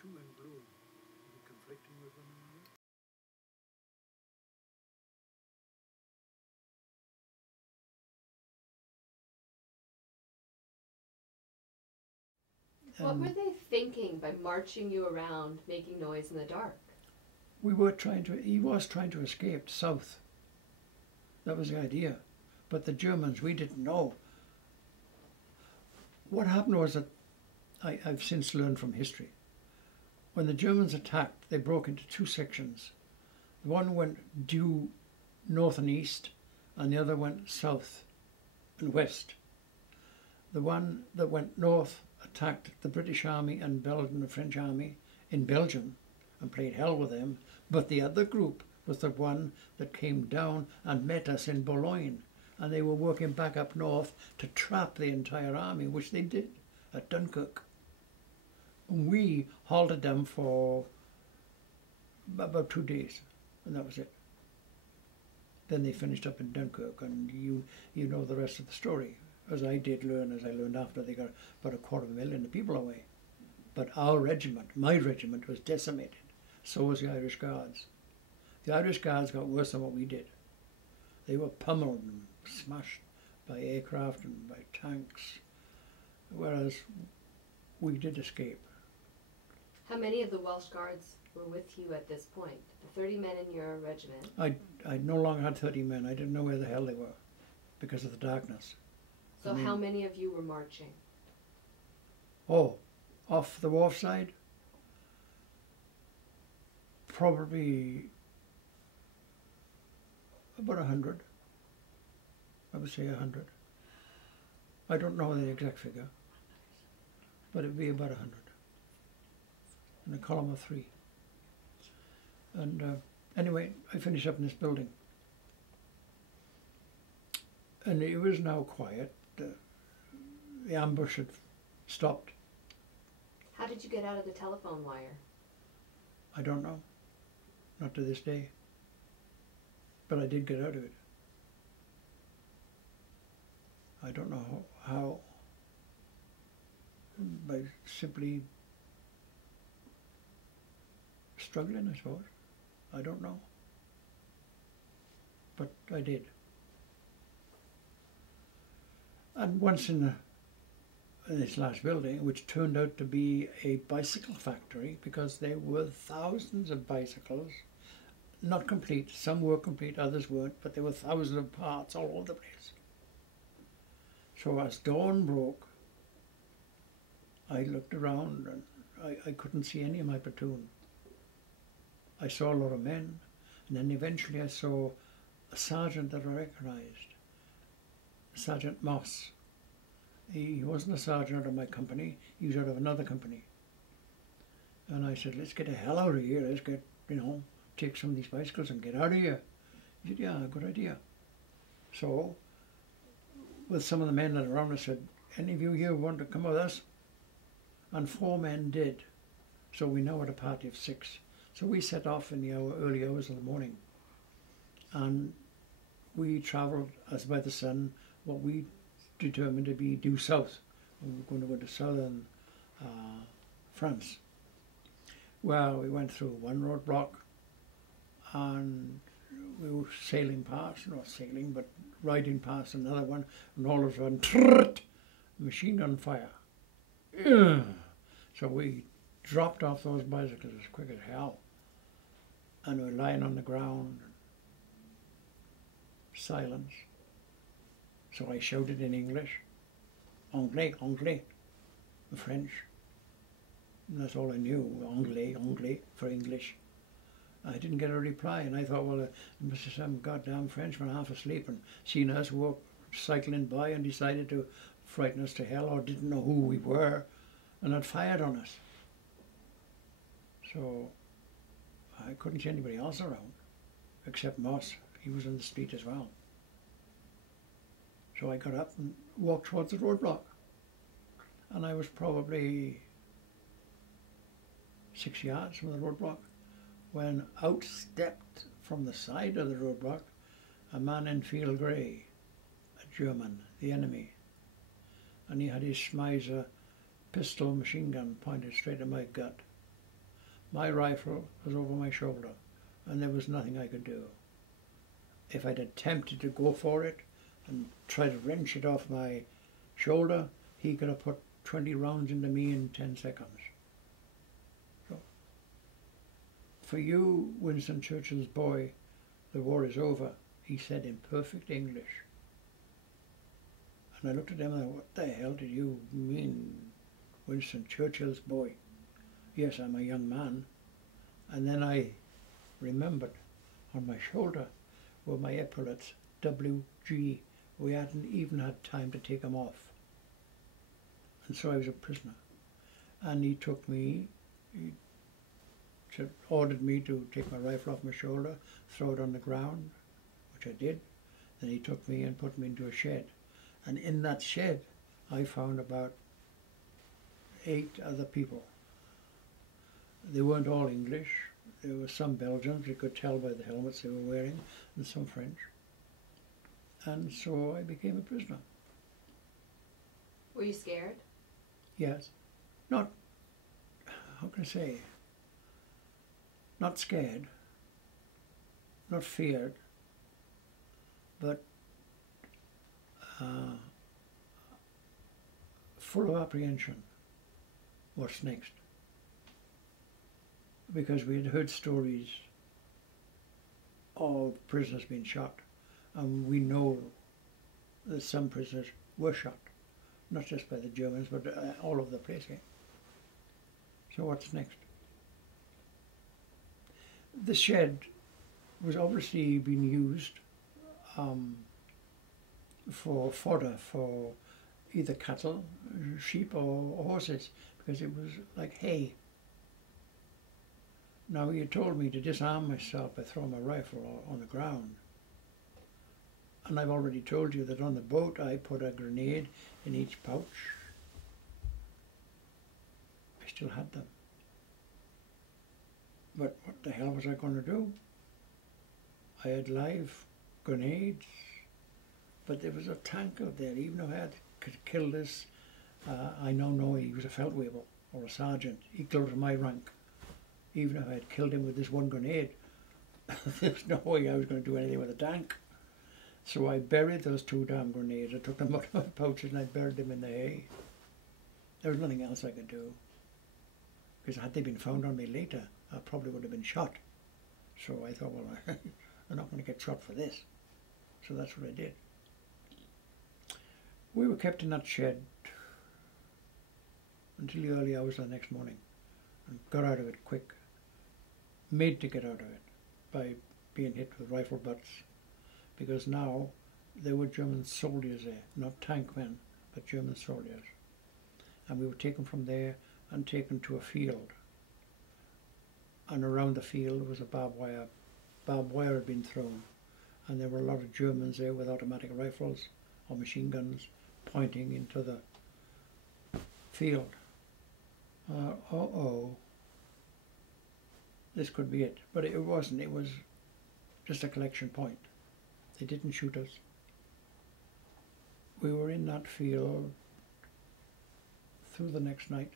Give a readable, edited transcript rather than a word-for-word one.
two in blue. Are they conflicting with one another? What were they thinking by marching you around, making noise in the dark? He was trying to escape south. That was the idea. But the Germans, we didn't know. What happened was that, I've since learned from history, when the Germans attacked, they broke into two sections. One went due north and east, and the other went south and west. The one that went north attacked the British Army and Belgian, the French Army in Belgium, and played hell with them. But the other group was the one that came down and met us in Boulogne, and they were working back up north to trap the entire army, which they did at Dunkirk. And we halted them for about 2 days, and that was it. Then they finished up in Dunkirk, and you know the rest of the story. As I learned after, they got about 250,000 people away. But our regiment, my regiment, was decimated. So was the Irish Guards. The Irish Guards got worse than what we did. They were pummeled and smashed by aircraft and by tanks, whereas we did escape. How many of the Welsh Guards were with you at this point? The 30 men in your regiment? I no longer had 30 men. I didn't know where the hell they were because of the darkness. So how many of you were marching? Oh, off the wharf side? Probably about 100. I would say 100. I don't know the exact figure, but it would be about 100 in a column of 3. And anyway, I finished up in this building, and it was now quiet. The ambush had stopped. How did you get out of the telephone wire? I don't know, not to this day, but I did get out of it. I don't know how, by simply struggling, I suppose. I don't know, but I did. And once in this last building, which turned out to be a bicycle factory, because there were thousands of bicycles, not complete. Some were complete, others weren't, but there were thousands of parts all over the place. So as dawn broke, I looked around and I couldn't see any of my platoon. I saw a lot of men, and then eventually I saw a sergeant that I recognized, Sergeant Moss. He wasn't a sergeant out of my company, he was out of another company. And I said, let's get the hell out of here, let's get, take some of these bicycles and get out of here. He said, yeah, good idea. So, with some of the men that are around, I said, any of you here want to come with us? And 4 men did. So we now had a party of 6. So we set off in the early hours of the morning. And we travelled, as by the sun, what we determined to be due south. We were going to go to southern France. Well, we went through one roadblock, and we were sailing past, not sailing, but riding past another one, and all of a sudden, machine gun fire. So we dropped off those bicycles as quick as hell, and we were lying on the ground, silence. So I shouted in English, Anglais, Anglais, French. And that's all I knew, Anglais, Anglais, for English. I didn't get a reply, and I thought, well, there must be some goddamn Frenchman half asleep and seen us walk cycling by and decided to frighten us to hell, or didn't know who we were, and had fired on us. So I couldn't see anybody else around, except Moss. He was in the street as well. So I got up and walked towards the roadblock. And I was probably 6 yards from the roadblock when out stepped from the side of the roadblock a man in field grey, a German, the enemy. And he had his Schmeiser pistol machine gun pointed straight at my gut. My rifle was over my shoulder, and there was nothing I could do. If I'd attempted to go for it and try to wrench it off my shoulder, he could have put 20 rounds into me in 10 seconds. So, for you, Winston Churchill's boy, the war is over, he said in perfect English. And I looked at him and I thought, what the hell did you mean, Winston Churchill's boy? Yes, I'm a young man. And then I remembered on my shoulder were my epaulets, WG. We hadn't even had time to take them off. And so I was a prisoner. And he took me, he ordered me to take my rifle off my shoulder, throw it on the ground, which I did. Then he took me and put me into a shed. And in that shed, I found about 8 other people. They weren't all English. There were some Belgians, you could tell by the helmets they were wearing, and some French. And so I became a prisoner. Were you scared? Yes. Not, how can I say, not scared, not feared, but full of apprehension. What's next? Because we had heard stories of prisoners being shot, and we know that some prisoners were shot, not just by the Germans, but all over the place. Eh? So what's next? The shed was obviously being used for fodder for either cattle, sheep or horses, because it was like hay. Now he had told me to disarm myself by throwing my rifle on the ground. And I've already told you that on the boat I put a grenade in each pouch. I still had them. But what the hell was I going to do? I had live grenades, but there was a tank out there. Even if I had killed this, I now know he was a Feldwebel or a sergeant, equal to my rank. Even if I had killed him with this one grenade, there was no way I was going to do anything with a tank. So I buried those 2 damn grenades. I took them out of my pouches and I buried them in the hay. There was nothing else I could do. Because had they been found on me later, I probably would have been shot. So I thought, well, I'm not going to get shot for this. So that's what I did. We were kept in that shed until the early hours of the next morning and got out of it quick. Made to get out of it by being hit with rifle butts, because now there were German soldiers there, not tank men, but German soldiers. And we were taken from there and taken to a field. And around the field was a barbed wire. Barbed wire had been thrown, and there were a lot of Germans there with automatic rifles or machine guns pointing into the field. This could be it. But it wasn't. It was just a collection point. They didn't shoot us. We were in that field through the next night.